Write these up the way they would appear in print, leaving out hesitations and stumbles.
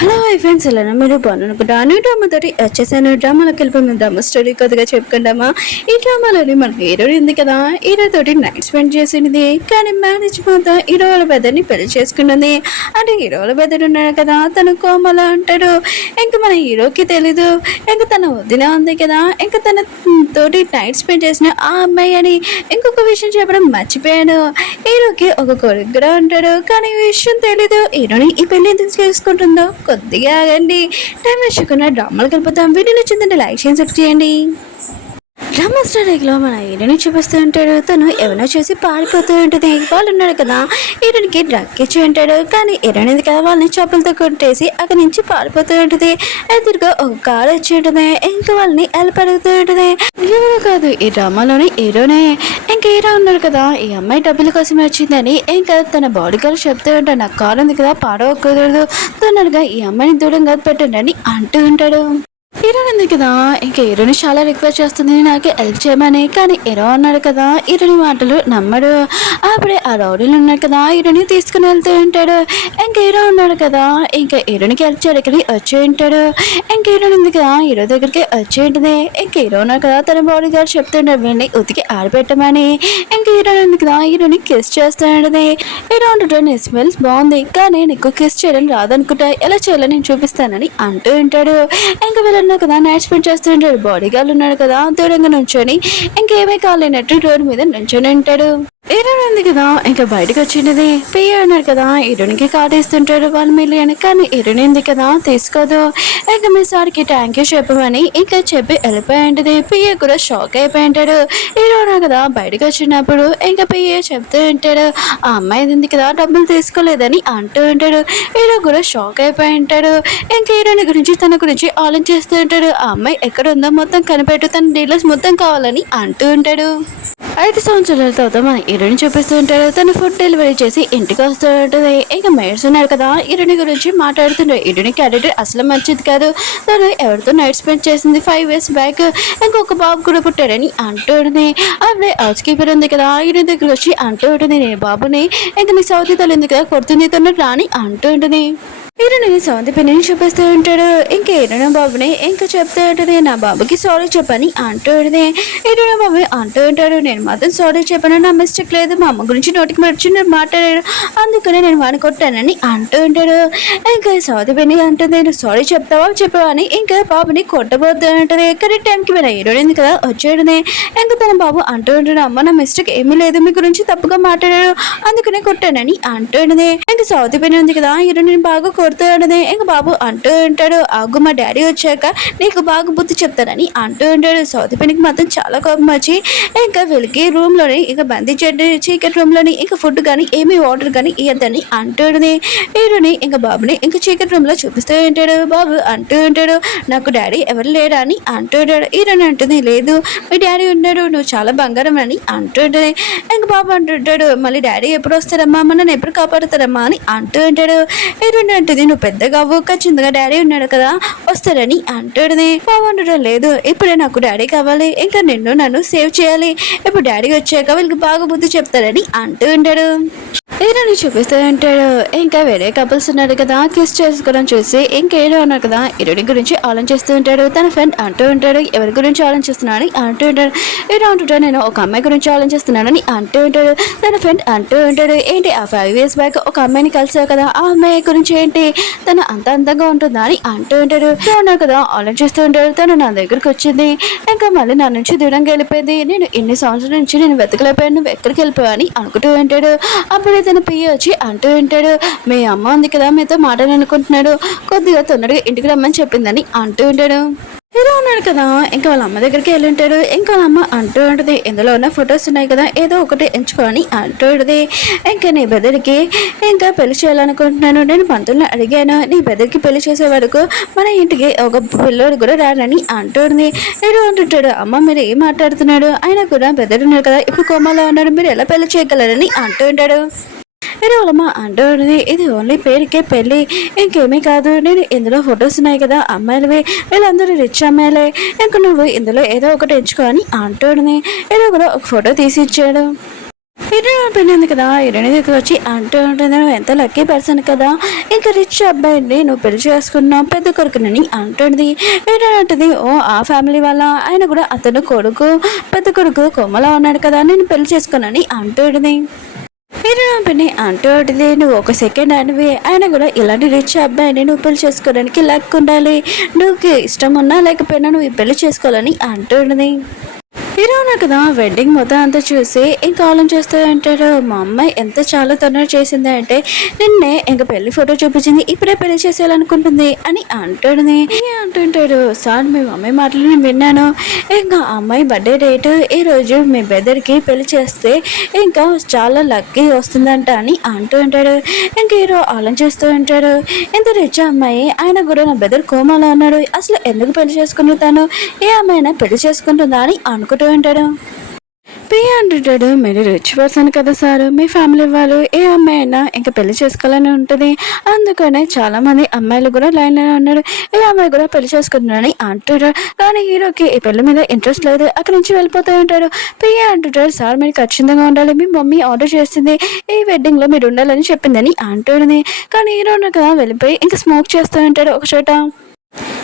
Hello hi friends, ఎలా మీరు బాగున్నాను. డ్రామా తోటి వచ్చేసాను. డ్రామాలోకి వెళ్ళిపోయి డ్రామా స్టోరీ కొద్దిగా చెప్పుకుందామా. ఈ డ్రామాలోని మన హీరో ఉంది కదా, హీరో తోటి నైట్ స్పెండ్ చేసింది. కానీ మ్యారేజ్ మాత్రం హీరో వాళ్ళ పెద్దని పెళ్లి చేసుకున్నది. అంటే హీరో వాళ్ళ పెద్దడు ఉన్నాడు కదా, తను కోమల అంటాడు. ఇంకా మన హీరోకి తెలీదు. ఇంకా తన వదిన ఉంది కదా, ఇంకా తన తోటి నైట్ స్పెండ్ చేసిన ఆ అమ్మాయి అని ఇంకొక విషయం చెప్పడం మర్చిపోయాను. హీరోకి ఒక కొడుకు కూడా ఉంటాడు, కానీ ఈ విషయం తెలీదు. హీరోని ఈ పెళ్లి ఎందుకు చేసుకుంటుందో కొద్దిగా ఆగండి. టైం వేసుకున్న డ్రామాలు కలుపుతాం. వీడియో నచ్చిందంటే లైక్ చేయండి. డ్రామా స్టార్లో మన హీరోని చూపిస్తూ ఉంటాడు. తను ఎవరో చూసి పారిపోతూ ఉంటుంది. వాళ్ళు ఉన్నాడు కదా, హీరోనికి డ్రగ్ ఇచ్చి ఉంటాడు. కానీ హీరోయిన్ కదా వాళ్ళని చెప్పులతో కొట్టేసి అక్కడి నుంచి పారిపోతూ ఉంటుంది. ఎదురుగా ఒక కారు వచ్చి ఉంటుంది. ఇంకా వాళ్ళని హెల్ప్ అడుగుతూ ఉంటుంది. ఎవరో కాదు, ఈ డ్రామాలోని హీరోనే. ఇంకా హీరో ఉన్నాడు కదా, ఈ అమ్మాయి డబ్బుల కోసం వచ్చిందని ఇంకా తన బాడీ గారు చెప్తూ ఉంటాడు. నాకు కారు ఉంది కదా, పాడవకూడదు, తొందరగా ఈ అమ్మాయిని దూరంగా పెట్టండి అని అంటూ ఉంటాడు. హీరోయిన్ ఉంది కదా, ఇంకా హీరోని చాలా రిక్వెస్ట్ చేస్తుంది నాకు హెల్ప్ చేయమని. కానీ హీరో అన్నాడు కదా, హీరోని మాటలు నమ్మడు. అప్పుడే ఆ రౌడీలు ఉన్నాడు కదా, హీరోని తీసుకుని వెళ్తూ ఉంటాడు. ఇంకా హీరో ఉన్నాడు కదా, ఇంకా హీరోనికి హెల్ప్ చేయడానికి వచ్చి ఉంటాడు. ఇంకా హీరోయిన్ ఉంది కదా, హీరో దగ్గరికి వచ్చి ఉంటుంది. ఇంకా హీరో ఉన్నాడు కదా, తన బాడీ గారు చెప్తుంటాడు వీడిని ఉతికి ఆడపెట్టమని. ఇంకా హీరోయిన్ ఉంది కదా, హీరోని కిస్ చేస్తూ ఉంటుంది. హీరో అంటుంటే నీ స్మెల్స్ బాగుంది, కానీ నీకు కిస్ చేయడం రాదనుకుంటా, ఎలా చేయాలని నేను చూపిస్తానని అంటూ ఉంటాడు. ఇంకా వీళ్ళ కదా నైట్ స్పెండ్ చేస్తుంటాడు. బాడీ గార్డ్ ఉన్నాడు కదా, దూరంగా నుంచొని ఇంకేమీ కాలేనట్టు రోడ్డు మీద నుంచొని ఉంటాడు. హీరోయిన్ ఉంది కదా, ఇంకా బయటకు వచ్చినది. పియ్య ఉన్నాడు కదా, హీరోయిన్కి కార్డు ఇస్తుంటాడు 1 మిలియన్. కానీ హీరోయిన్ ఉంది కదా, తీసుకోదు. ఇంకా మీ సార్కి థ్యాంక్ యూ చెప్పమని ఇంకా చెప్పి వెళ్ళిపోయి ఉంటుంది. పియ్య కూడా షాక్ అయిపోయి ఉంటాడు. హీరో ఉన్నాడు కదా, బయటకు వచ్చినప్పుడు ఇంకా పియ్య చెప్తూ ఉంటాడు ఆ అమ్మాయి ఉంది కదా డబ్బులు తీసుకోలేదని అంటూ ఉంటాడు. హీరో కూడా షాక్ అయిపోయి ఉంటాడు. ఇంకా హీరోయిన్ గురించి తన గురించి ఆలోచిస్తూ ఉంటాడు. ఆ అమ్మాయి ఎక్కడ ఉందో మొత్తం కనిపెట్టు, తన డీలర్స్ మొత్తం కావాలని అంటూ ఉంటాడు. 5 సంవత్సరాల తర్వాత మన హీరోని చూపిస్తూ ఉంటాడు. తను ఫుడ్ డెలివరీ చేసి ఇంటికి వస్తూ ఉంటుంది. ఇంకా మేడ్స్ ఉన్నాడు కదా, హీరోని గురించి మాట్లాడుతుంటాడు. హీరోని క్యారెక్టర్ అసలు మంచిది కాదు, తను ఎవరితో నైట్ స్పెండ్ చేసింది 5 years బ్యాక్, ఇంకొక బాబు కూడా పుట్టాడని అంటూ ఉంటుంది. అప్పుడే హౌస్ కీపర్ ఉంది కదా, హీరోని దగ్గర వచ్చి అంటూ ఉంటుంది నేను బాబుని ఇంకా నీ సౌతి తల్లి ఉంది కదా కొడుతుంది తను రాని అంటూ ఉంటుంది. హీరోని సౌంది పిన్నిని చూపిస్తూ ఉంటాడు. ఇంకా హీరోని బాబుని ఇంకా చెప్తూ ఉంటుంది నా బాబుకి సారీ చెప్పని అంటూ ఉంటుంది. హీరోని బాబు అంటూ ఉంటాడు నేను మాత్రం సారీ చెప్పాను, నా మిస్టేక్ లేదు, మా అమ్మ గురించి నోటికి వచ్చి నేను మాట్లాడాడు, అందుకనే నేను వాడిని కొట్టానని అంటూ ఉంటాడు. ఇంకా సౌది పిన్ని అంటుంది నువ్వు సారీ చెప్పావా అని ఇంకా బాబుని కొట్టబోతూ ఉంటుంది. కరెక్ట్ టైంకి మన హీరోయిన్ కదా వచ్చేయడమే. ఇంకా తన బాబు అంటూ ఉంటాడు అమ్మ నా మిస్టేక్ ఏమీ లేదు, మీ గురించి తప్పుగా మాట్లాడాడు అందుకనే కొట్టానని అంటూ ఉంటుంది. ఇంకా సౌది పిన్ని ఉంది కదా, హీరోయిన్ బాగా కొడుతాడనే. ఇంకా బాబు అంటూ ఉంటాడు ఆగు మా డాడీ వచ్చాక నీకు బాగా బుద్ధి చెప్తానని అంటూ ఉంటాడు. సౌతి పిన్నికి మాత్రం చాలా కోపం వచ్చి ఇంకా వీళ్ళకి రూమ్ లోని ఇంకా బందీ చీకటి రూమ్ లోని ఇంకా ఫుడ్ కానీ ఏమి వాటర్ కానీ ఇవ్వద్దని అంటూ ఉంటుంది. హీరోని ఇంకా బాబుని ఇంకా చీకటి రూమ్ లో చూపిస్తూ ఉంటాడు. బాబు అంటూ ఉంటాడు నాకు డాడీ ఎవరు లేడా అని అంటూ ఉంటాడు. హీరోని అంటుంది లేదు మీ డాడీ ఉన్నాడు, నువ్వు చాలా బంగారం అని అంటూ ఉంటుంది. ఇంకా బాబు అంటుంటాడు మళ్ళీ డాడీ ఎప్పుడు వస్తారమ్మా, నన్ను ఎప్పుడు కాపాడుతారమ్మా అని అంటూ ఉంటాడు. హీరోని అంటుంది నువ్వు పెద్దగా అవ్వక చిన్నగా డాడీ ఉన్నాడు కదా వస్తారని అంటాడునే. బాబు అంటాడు లేదు ఇప్పుడే నాకు డాడీ కావాలి, ఇంకా నన్ను సేవ్ చేయాలి, ఇప్పుడు డాడీ వచ్చాక వీళ్ళకి బాగా బుద్ధి చెప్తారని అంటూ ఉంటాడు. హీరోని చూపిస్తూ ఉంటాడు. ఇంకా వేరే కపుల్స్ ఉన్నాడు కదా కిస్ చేసుకోవడం చూసి ఇంకా హీరో ఉన్నాడు కదా హీరోని గురించి ఆలోచిస్తూ ఉంటాడు. తన ఫ్రెండ్ అంటూ ఉంటాడు ఎవరి గురించి ఆలోచిస్తున్నాడని అంటూ ఉంటాడు. హీరో అంటుంటాడు నేను ఒక అమ్మాయి గురించి ఆలోచిస్తున్నానని అంటూ ఉంటాడు. తన ఫ్రెండ్ అంటూ ఉంటాడు ఏంటి ఆ 5 years బ్యాక్ ఒక అమ్మాయిని కలిసావు కదా ఆ అమ్మాయి గురించి ఏంటి, తను అంత అందంగా ఉంటుందా అని అంటూ ఉంటాడు. ఉన్నాడు కదా ఆలోచిస్తూ ఉంటాడు తను నా దగ్గరికి వచ్చింది ఇంకా మళ్ళీ నా నుంచి దూరంగా వెళ్ళిపోయింది, నేను ఇన్ని సంవత్సరాల నుంచి నేను వెతకలేకపోయాను, నువ్వు ఎక్కడికి వెళ్ళిపోయావు అని అనుకుంటూ ఉంటాడు. అప్పుడే తన పియ్య వచ్చి అంటూ ఉంటాడు మీ అమ్మ ఉంది కదా మీతో మాట్లాడాలనుకుంటున్నాడు, కొద్దిగా తొందరగా ఇంటికి రమ్మని చెప్పిందని అంటూ ఉంటాడు. హీరో ఉన్నాడు కదా ఇంకా వాళ్ళ అమ్మ దగ్గరికి వెళ్ళి ఉంటాడు. ఇంకా వాళ్ళ అమ్మ అంటూ ఉంటుంది ఇందులో ఉన్న ఫొటోస్ ఉన్నాయి కదా ఏదో ఒకటి ఎంచుకోని అంటూ ఉంటుంది. ఇంకా నీ బెదరికి ఇంకా పెళ్లి చేయాలనుకుంటున్నాను, నేను పంతుల్ని అడిగాను నీ బెదరికి పెళ్లి చేసే వరకు మన ఇంటికి ఒక పిల్లోడు కూడా రానని అంటుంది. హీరో అంటుంటాడు అమ్మ మీరు ఏం మాట్లాడుతున్నాడు, ఆయన కూడా బెదరున్నాడు కదా ఇప్పుడు కోమాలో ఉన్నాడు, మీరు ఎలా పెళ్లి చేయగలరని అంటూ ఉంటాడు. వాళ్ళమ్మ అంటూ ఉంటుంది ఇది ఓన్లీ పేరుకే పెళ్ళి ఇంకేమీ కాదు, నేను ఇందులో ఫొటోస్ ఉన్నాయి కదా అమ్మాయిలవి వీళ్ళందరూ రిచ్ అమ్మాయిలే, ఇంక నువ్వు ఇందులో ఏదో ఒకటి ఎంచుకో అని అంటూ ఉంటుంది. కూడా ఒక ఫోటో తీసి ఇచ్చాడు. హీరోయిన్ అయిపోయింది కదా, హీరోయిన్ దగ్గర వచ్చి అంటూ ఉంటుంది, నువ్వు ఎంత లక్కీ పర్సన్ కదా, ఇంకా రిచ్ అబ్బాయిని నువ్వు పెళ్లి చేసుకున్నావు పెద్ద కొడుకునని అంటుంది. హీరోయిన్ అంటుంది, ఓ ఆ ఫ్యామిలీ వల్ల ఆయన కూడా అతను కొడుకు పెద్ద కొడుకు కొమ్మలో ఉన్నాడు కదా, నేను పెళ్లి చేసుకున్నాని అంటుంది. హీరోయిన్ పిన్ని అంటూ ఉంటుంది, నువ్వు ఒక సెకండ్ అనివి, ఆయన కూడా ఇలాంటి రిచ్ అబ్బాయిని నువ్వు పెళ్లి చేసుకోవడానికి లక్ ఉండాలి, నువ్వు ఇష్టం ఉన్నా లేకపోయినా నువ్వు ఈ పెళ్లి చేసుకోవాలని అంటుంది. హీరోయిన్ కదా వెడ్డింగ్ మొత్తం అంతా చూసి ఇంకా ఆలోచిస్తూ అంటాడు, మా అమ్మాయి ఎంత చాలా తొందర చేసింది అంటే నిన్నే ఇంకా పెళ్లి ఫోటో చూపించింది, ఇప్పుడే పెళ్లి చేసేయాలనుకుంటుంది అని అంటుంది. అంటుంటాడు, సార్ మీ మమ్మీ మాటలు నేను విన్నాను, ఇంకా అమ్మాయి బర్త్డే డేట్ ఈరోజు మీ బెదర్కి పెళ్లి చేస్తే ఇంకా చాలా లక్కీ వస్తుందంట అని అంటూ ఉంటాడు. ఇంక హీరో ఆలోచిస్తూ ఉంటాడు, ఎంత రిచ్ అమ్మాయి, ఆయన కూడా నా బెదర్ కోమాలో ఉన్నాడు, అసలు ఎందుకు పెళ్లి చేసుకుంటాను, ఏ అమ్మాయినా పెళ్లి చేసుకుంటుందా అని అనుకుంటూ ఉంటాడు. ప్రియా అంటుంటాడు, మీరు రిచ్ పర్సన్ కదా సార్, మీ ఫ్యామిలీ వాళ్ళు ఏ అమ్మాయి అయినా ఇంకా పెళ్లి చేసుకోవాలని ఉంటుంది, అందుకనే చాలా మంది అమ్మాయిలు కూడా లైన్లో ఉన్నారు, ఏ అమ్మాయి కూడా పెళ్లి చేసుకుంటున్నారని అంటారు. కానీ హీరోకి ఈ పెళ్లి మీద ఇంట్రెస్ట్ లేదు, అక్కడి నుంచి వెళ్ళిపోతూ ఉంటాడు. ప్రియా అంటుంటాడు, సార్ మీరు ఖచ్చితంగా ఉండాలి, మీ మమ్మీ ఆర్డర్ చేసింది ఈ వెడ్డింగ్లో మీరు ఉండాలని చెప్పిందని అంటుంది. కానీ హీరో కదా వెళ్ళిపోయి ఇంకా స్మోక్ చేస్తూ ఉంటాడు ఒక చోట.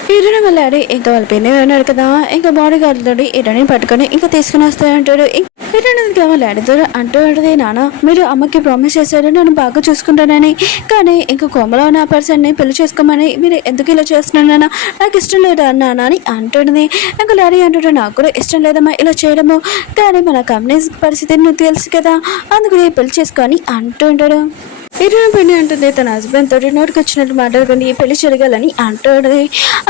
హీరోని వెళ్ళాడు, ఇంకా వాళ్ళ పెళ్ళి ఉన్నాడు కదా, ఇంకా బాడీ గార్డుతో హీరోని పట్టుకొని ఇంకా తీసుకుని వస్తూ ఉంటాడు. హీరోని వాళ్ళ డాడీతో అంటూ ఉంటుంది, నాన్న మీరు అమ్మకి ప్రామిస్ చేశారు నన్ను బాగా చూసుకుంటానని, కానీ ఇంకా కొమ్మలో ఉన్న పర్సన్ని పెళ్లి చేసుకోమని మీరు ఎందుకు ఇలా చేస్తున్నాను నాన్న, నాకు ఇష్టం లేదు నాన్న అని అంటుంది. ఇంకా డాడీ అంటుంటే, నాకు కూడా ఇష్టం లేదమ్మా ఇలా చేయడము, కానీ మన కంపెనీ పరిస్థితి నువ్వు తెలుసు కదా, అందుకని పెళ్లి చేసుకొని అంటూ ఉంటాడు. హీరోయిన్ పెళ్లి అంటుంది, తన హస్బెండ్ తోటి నోటికి వచ్చినట్టు మాట్లాడుకుని పెళ్లి జరగాలని అంటుంది.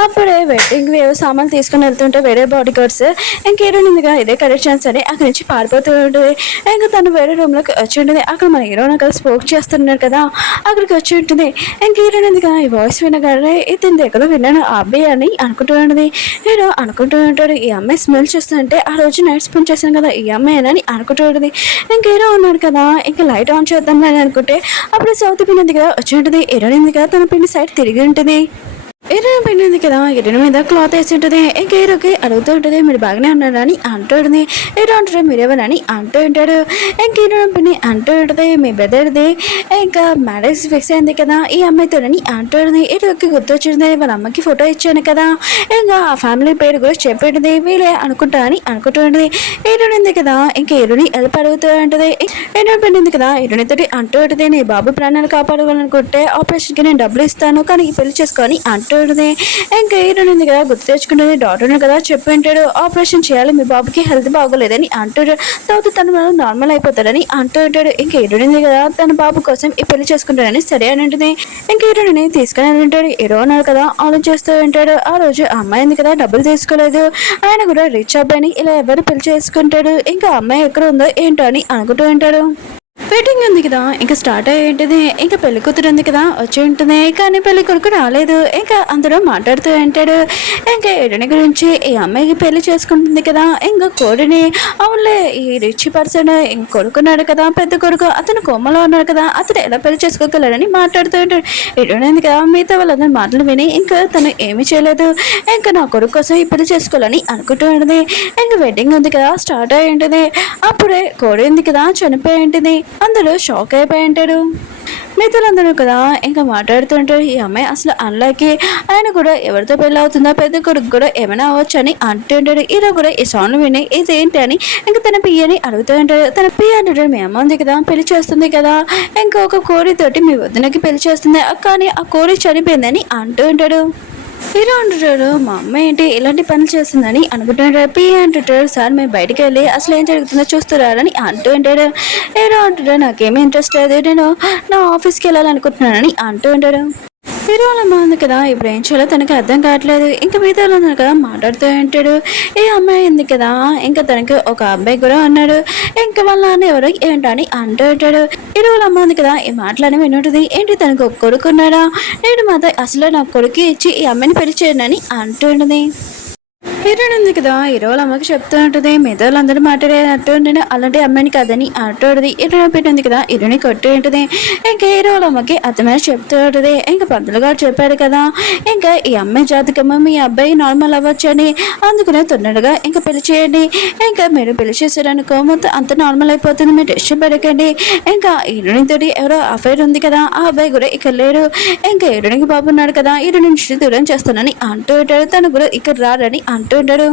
అప్పుడే వెడ్డింగ్ ఏవో సామాన్లు తీసుకుని వెళ్తుంటే వేరే బాడీ గార్డ్స్ ఇంక హీరోయిన్ ఇందుగా ఇదే కరెక్ట్ ఛాన్స్ అని అక్కడి నుంచి పారిపోతూ ఉంటుంది. ఇంకా తను వేరే రూమ్లోకి వచ్చి ఉంటుంది, అక్కడ మన హీరోయిన్ కలిసి స్పోక్ చేస్తున్నాడు కదా, అక్కడికి వచ్చి ఉంటుంది. ఇంక హీరోయిన్ ఇందుగా ఈ వాయిస్ వినగానే ఇతని ఎక్కడో విన్నాను ఆ అబ్బాయి అని అనుకుంటూ ఉంటుంది. హీరో అనుకుంటూ ఉంటాడు, ఈ అమ్మాయి స్మెల్ చేస్తుంటే ఆ రోజు నైట్ స్పెండ్ చేశాను కదా ఈ అమ్మాయి అని అనుకుంటూ ఉంటుంది. ఇంక హీరో ఉన్నాడు కదా, ఇంకా లైట్ ఆన్ చేద్దాం అని అనుకుంటే అప్పుడు సౌత్ పిన్ ఉంది కదా వచ్చి ఉంటుంది, హీరోయిన్ ఉంది కదా తన పిన్ని సైడ్ తిరిగి ఉంటుంది. హీరోయిన్ పిన్ ఉంది కదా, హీరోయిన్ మీద క్లాత్ వేసి ఉంటుంది. ఇంకా హీరోకి అడుగుతూ ఉంటుంది, మీరు బాగానే ఉన్నారా అని అంటూ ఉంటుంది. హీరో అంటారు, మీరెవరని అంటూ ఉంటాడు. ఇంక హీరోయిన్ పిన్ని అంటూ ఉంటుంది, మీ బ్రదర్ది ఇంకా మ్యారేజ్ ఫిక్స్ అయింది కదా ఈ అమ్మాయితోనని అంటూ ఉంటుంది. హీరోకి గుర్తొచ్చింది, వాళ్ళ అమ్మకి ఫోటో ఇచ్చాను కదా, ఇంకా ఆ ఫ్యామిలీ పేరు కూడా చెప్పేది వీళ్ళే అనుకుంటా అని అనుకుంటూ ఉంటుంది. హీరోయిన్ ఉంది కదా, ఇంకా హీరోని హెల్ప్ అడుగుతూ ఉంటుంది. హీరోయిన్ పిన్ ఉంది కదా, హీరోయిన్ తోటి అంటూ ఉంటుంది, నీ బాబు ప్రాణాలు కాపాడుకోవాలనుకుంటే ఆపరేషన్కి నేను డబ్బులు ఇస్తాను, కానీ ఈ పెళ్లి చేసుకొని అంటూ ఉంటుంది. ఇంకా హీరోయిన్ ఉంది కదా, గుర్తు తెచ్చుకుంటుంది, డాక్టర్ని కదా చెప్పి ఉంటాడు ఆపరేషన్ చేయాలి మీ బాబుకి హెల్త్ బాగోలేదని అంటాడు, తర్వాత తను నార్మల్ అయిపోతాడని అంటూ ఉంటాడు. ఇంకా హీరోయిన్ ఉంది కదా, తన బాబు కోసం ఈ పెళ్లి చేసుకుంటాడని సరే అని ఉంటుంది. ఇంకా హీరోయిన్ తీసుకుని ఉంటాడు. హీరో అన్నాడు కదా ఆలోచిస్తూ ఉంటాడు, ఆ రోజు అమ్మాయి ఉంది కదా డబ్బులు తీసుకోలేదు, ఆయన కూడా రిచ్ అబ్బాయిని ఇలా ఎవరు పెళ్లి చేసుకుంటాడు, ఇంకా అమ్మాయి ఎక్కడ ఉందో ఏంటో అని అనుకుంటూ ఉంటాడు. వెడ్డింగ్ ఉంది కదా, ఇంకా స్టార్ట్ అయ్యి ఉంటుంది. ఇంకా పెళ్లి కూతురు ఉంది కదా వచ్చి ఉంటుంది, కానీ పెళ్లి కొడుకు రాలేదు. ఇంకా అందరూ మాట్లాడుతూ ఉంటాడు. ఇంకా ఎడని గురించి ఈ అమ్మాయికి పెళ్లి చేసుకుంటుంది కదా, ఇంకా కోడిని అవునులే ఈ రిచ్ పర్సన్ ఇంక కొడుకున్నాడు కదా పెద్ద కొడుకు, అతను కొమ్మలో ఉన్నాడు కదా, అతను ఎలా పెళ్లి చేసుకోగలరని మాట్లాడుతూ ఉంటాడు. ఎడని కదా మిగతా వాళ్ళందరూ మాటలు విని ఇంకా తను ఏమీ చేయలేదు, ఇంకా నా కొడుకు కోసం ఈ పెళ్లి చేసుకోవాలని అనుకుంటూ ఉంటుంది. ఇంకా వెడ్డింగ్ ఉంది కదా స్టార్ట్ అయ్యి ఉంటుంది. అప్పుడే కోడి ఉంది కదా చనిపోయి ఉంటుంది. అందరూ షాక్ అయిపోయి ఉంటారు. మిగతాలందరూ కదా ఇంకా మాట్లాడుతుంటారు, ఈ అమ్మాయి అసలు అన్లకి, ఆయన కూడా ఎవరితో పెళ్ళి అవుతుందో పెద్ద కొడుకు కూడా ఏమైనా అవ్వచ్చు అని అంటుంటాడు. ఇలా కూడా ఈ సౌండ్ విని ఇదేంటి అని ఇంకా తన పియ్యని అడుగుతూ ఉంటాడు. తన పియ్య అంటాడు, మీ అమ్మ ఉంది కదా పెళ్లి చేస్తుంది కదా, ఇంకా ఒక కోరితోటి మీ వదినకి పెళ్లి చేస్తుంది, కానీ ఆ కోరి చనిపోయిందని అంటూ ఉంటాడు. హీరో అంటుంటాడు, మా అమ్మ ఏంటి ఇలాంటి పనులు చేస్తుందని అనుకుంటుంటాడు. పి అంటుంటాడు, సార్ మేము బయటికి వెళ్ళి అసలు ఏం జరుగుతుందో చూస్తున్నారని అంటూ ఉంటాడు. హీరో అంటుంటాడు, నాకేమీ ఇంట్రెస్ట్ లేదు, నేను నా ఆఫీస్కి వెళ్ళాలనుకుంటున్నానని అంటూ ఉంటాడు. హీరో వాళ్ళ అమ్మ ఉంది కదా, ఇప్పుడు ఏం చేయాలో తనకి అర్థం కావట్లేదు. ఇంకా మిగతా ఉంది కదా మాట్లాడుతూ ఉంటాడు. ఈ అమ్మాయి ఉంది కదా, ఇంకా తనకి ఒక అబ్బాయి కూడా ఉన్నాడు, ఇంకా వాళ్ళ నాన్న ఎవరో ఏంటో అని అంటూ ఉంటాడు. హీరో వాళ్ళ అమ్మ ఉంది కదా, ఈ మాటలని వినుంటుంది, ఏంటి తనకు ఒక కొడుకు ఉన్నాడా, నేను మాత్రం అసలు నా కొడుకు ఇచ్చి ఈ అమ్మాయిని పెళ్లి చేయనని అంటూ ఉంటుంది. హీరోయిన్ ఉంది కదా హీరో వాళ్ళ అమ్మకి చెప్తూ ఉంటుంది మిగతా వాళ్ళందరూ మాట్లాడేటట్టు ఉంటుంది అలాంటి అమ్మాయిని కాదని అంటుంది హీరోయిన్ పెట్టింది కదా హీరోని కొట్టి ఉంటుంది ఇంకా హీరో వాళ్ళ అమ్మకి అతమని చెప్తూ ఉంటుంది ఇంకా పంతులు గారు చెప్పాడు కదా ఇంకా ఈ అమ్మాయి జాతకమ్మ మీ అబ్బాయి నార్మల్ అవ్వచ్చని అందుకనే తొందరగా ఇంకా పెళ్లి చేయండి ఇంకా మీరు పెళ్లి చేశారనుకో మొత్తం అంత నార్మల్ అయిపోతుంది మీరు టెన్షన్ పడకండి ఇంకా హీరోయిన్ తోటి ఎవరో అఫైర్ ఉంది కదా ఆ అబ్బాయి కూడా ఇక్కడ లేరు ఇంకా హీరోయిన్కి బాబు ఉన్నాడు కదా హీరోయిన్ నుంచి దూరం చేస్తానని అంటూ ఉంటాడు తను కూడా ఇక్కడ రారని అంటూ ఉంటాడు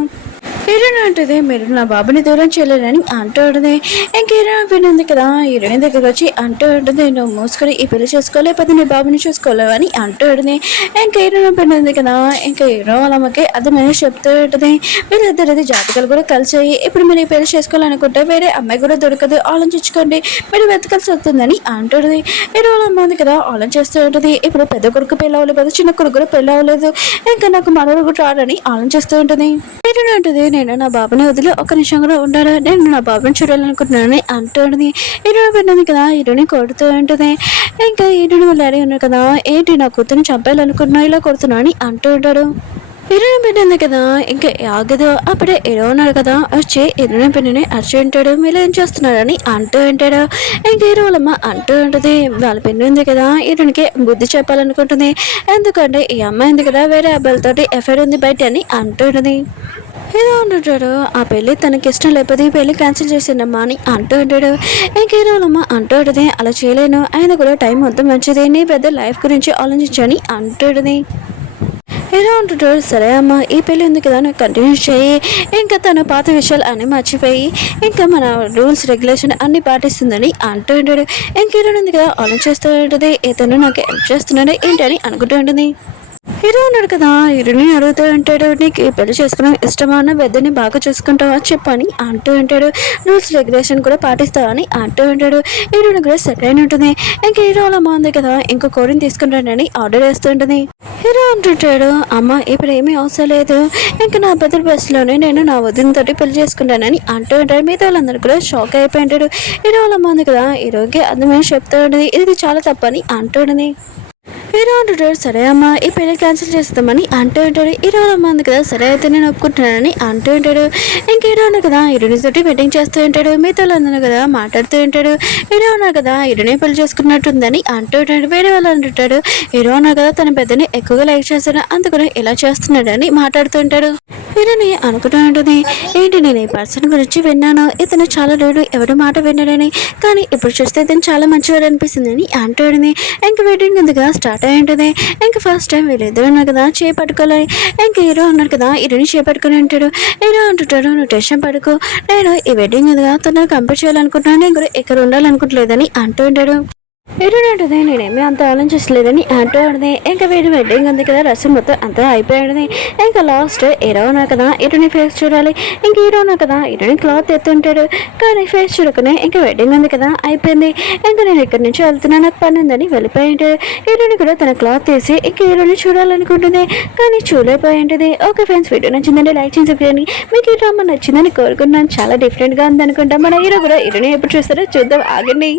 హీరోయిన్ అంటుంది మీరు నా బాబుని దూరం చేయలేరని అంటూ ఉంటుంది ఇంక హీరోయిన్ పెళ్ళి ఉంది కదా హీరోయిన్ దగ్గరకు వచ్చి అంటూ ఉంటుంది నువ్వు మూసుకొని ఈ పెళ్లి చేసుకోలేకపోతే నీ బాబుని చూసుకోలేవు అని అంటూ ఉంటుంది ఇంకా హీరోయిన్ పెళ్ళి ఉంది కదా ఇంకా హీరో వాళ్ళ అమ్మకి అర్థమని చెప్తూ ఉంటుంది వీళ్ళిద్దరిది జాతకాలు కూడా కలిసాయి ఇప్పుడు మీరు ఈ పెళ్లి చేసుకోవాలనుకుంటే వేరే అమ్మాయి కూడా దొరకదు ఆలోచించుకోండి మీరు వెతకాల్సి వస్తుందని అంటుంది హీరో వాళ్ళ అమ్మ ఉంది కదా ఆలోచిస్తూ ఉంటుంది ఇప్పుడు పెద్ద కొడుకు పెళ్ళి అవ్వలేదు చిన్న కొడుకు కూడా పెళ్ళి అవ్వలేదు ఇంకా నాకు మనవడు కూడా రాడని ఆలోచిస్తూ ఉంటుంది హీరోయిన్ ఉంటుంది నేను నా బాబుని వదిలి ఒక నిమిషం కూడా ఉండాలి నేను నా బాబుని చూడాలనుకుంటున్నానని అంటుంది హీరోయిన్ పెట్టింది కదా హీరోని కొడుతూ ఉంటుంది ఇంకా హీరోయిన్ వాళ్ళ డాడీ ఉన్నారు కదా ఏంటి నా కూతురుని చంపేయాలనుకుంటున్నా ఇలా కొడుతున్నా అని అంటూ ఉంటాడు హీరోయిన్ పెట్టింది కదా ఇంకా ఆగదు అప్పుడే హీరో ఉన్నాడు కదా వచ్చి హీరోయిన్ పెన్నుని అరిచి ఉంటాడు మీరు ఏం చేస్తున్నారని అంటూ ఉంటాడు ఇంకా హీరో వాళ్ళమ్మ అంటూ ఉంటుంది వాళ్ళ పెన్ను ఉంది కదా హీరోయిన్కి బుద్ధి చెప్పాలనుకుంటుంది ఎందుకంటే ఈ అమ్మాయి ఉంది కదా వేరే అబ్బాయిలతోటి ఎఫ్ఐఆర్ ఉంది బయట అని అంటూ ఉంటుంది ఏదో అంటుంటాడు ఆ పెళ్ళి తనకి ఇష్టం లేకపోతే ఈ పెళ్ళి క్యాన్సిల్ చేసిందమ్మా అని అంటూ ఉంటాడు ఇంకేరోళ్ళమ్మ అంటూ ఉంటుంది అలా చేయలేను ఆయన కూడా టైం మొత్తం మంచిది నీ పెద్ద లైఫ్ గురించి ఆలోచించని అంటుంది ఏదో అంటుంటాడు సరే అమ్మ ఈ పెళ్ళి ఉంది కదా నాకు కంటిన్యూ చేయి ఇంకా తన పాత విషయాలు అన్నీ మర్చిపోయి ఇంకా మన రూల్స్ రెగ్యులేషన్ అన్నీ పాటిస్తుందని అంటూ ఉంటాడు ఇంకేదో ఉంది కదా ఆలోచిస్తూ ఉంటుంది ఇతను నాకు హెల్ప్ చేస్తున్నాడు ఏంటని అనుకుంటూ ఉంటుంది హీరో ఉన్నాడు కదా హీరోని అడుగుతూ ఉంటాడు నీకు పెళ్లి చేసుకోవడం ఇష్టమా అన్న పెద్దని బాగా చూసుకుంటావా చెప్పని అంటూ ఉంటాడు రూల్స్ రెగ్యులేషన్ కూడా పాటిస్తావని అంటూ ఉంటాడు హీరోని కూడా సెట్ అయిన ఉంటుంది ఇంకా హీరో అలా ఉంది కదా ఇంకో కోడిని తీసుకుంటాడని ఆర్డర్ వేస్తూ ఉంటుంది హీరో అంటుంటాడు అమ్మ ఇప్పుడు ఏమీ అవసరం లేదు ఇంకా నా పెద్ద బస్సులోనే నేను నా వదినతోటి పెళ్లి చేసుకుంటానని అంటూ ఉంటాడు మిగతా వాళ్ళందరూ కూడా షాక్ అయిపోయి ఉంటాడు హీరో అలా ఉంది కదా హీరోకి అర్థమని చెప్తూ ఉంటుంది ఇది చాలా తప్పని అంటూ ఉంటుంది హీరో అంటుంటాడు సరే అమ్మ ఈ పెళ్లి క్యాన్సిల్ చేస్తామని అంటూ ఉంటాడు హీరో అమ్మ ఉంది కదా సరే అయితే నేను ఒప్పుకుంటున్నానని అంటూ ఉంటాడు ఇంక హీరో ఉన్నా కదా హీరోని తోటి వెడ్డింగ్ చేస్తూ ఉంటాడు మిగతా అందరూ కదా మాట్లాడుతూ ఉంటాడు హీరో ఉన్నా కదా హీరోని పెళ్లి చేసుకున్నట్టుందని అంటూ ఉంటాడు వేరే వాళ్ళు అంటుంటాడు హీరో ఉన్నా కదా తన పెద్దని ఎక్కువగా లైక్ చేస్తాడు అందుకని ఇలా చేస్తున్నాడని మాట్లాడుతూ ఉంటాడు హీరోని అనుకుంటూ ఉంటుంది ఏంటి నేను ఈ పర్సన్ గురించి విన్నాను ఇతను చాలా లేడు ఎవరి మాట విన్నాడని కానీ ఇప్పుడు చూస్తే ఇతను చాలా మంచివాడు అనిపిస్తుంది అని అంటాడుని ఇంక వెడ్డింగ్ ఉంది కదా స్టార్ట్ అయి ఉంటుంది ఇంకా ఫస్ట్ టైం వీళ్ళిద్దరు ఉన్నారు కదా చేపట్టుకోవాలి ఇంకా హీరో ఉన్నారు కదా హీరోని చేపట్టుకుని ఉంటాడు హీరో అంటుంటాడు నువ్వు టెన్షన్ పడుకో నేను ఈ వెడ్డింగ్ ఉంది కదా తను కంప్లీట్ చేయాలనుకుంటున్నాను నేను కూడా ఇక్కడ ఉండాలనుకుంటలేదని అంటూ ఉంటాడు హీరోని అంటుంది నేనేమీ అంత ఆలోచించలేదని అంటూ ఉంటుంది ఇంకా వీడి వెడ్డింగ్ ఉంది కదా రసం మొత్తం అంతా అయిపోయాడని ఇంకా లాస్ట్ హీరో ఉన్నా కదా హీరోని ఫేస్ చూడాలి ఇంక హీరో ఉన్నా కదా హీరోని క్లాత్ ఎత్తుంటాడు కానీ ఫేస్ చూడకునే ఇంకా వెడ్డింగ్ ఉంది కదా అయిపోయింది ఇంకా నేను ఇక్కడి నుంచి వెళ్తున్నాను నాకు పని ఉందని వెళ్ళిపోయి ఉంటాడు హీరోని కూడా తన క్లాత్ తీసి ఇంకా హీరోని చూడాలనుకుంటుంది కానీ చూడలేకపోయి ఉంటుంది ఓకే ఫ్రెండ్స్ వీడియో నచ్చిందండి లైక్ చేసి చేయండి మీకు ఈ డ్రామా నచ్చిందని కోరుకున్నాను చాలా డిఫరెంట్గా ఉంది అనుకుంటా మన హీరో కూడా హీరోని ఎప్పుడు చూస్తారో చూద్దాం ఆగండి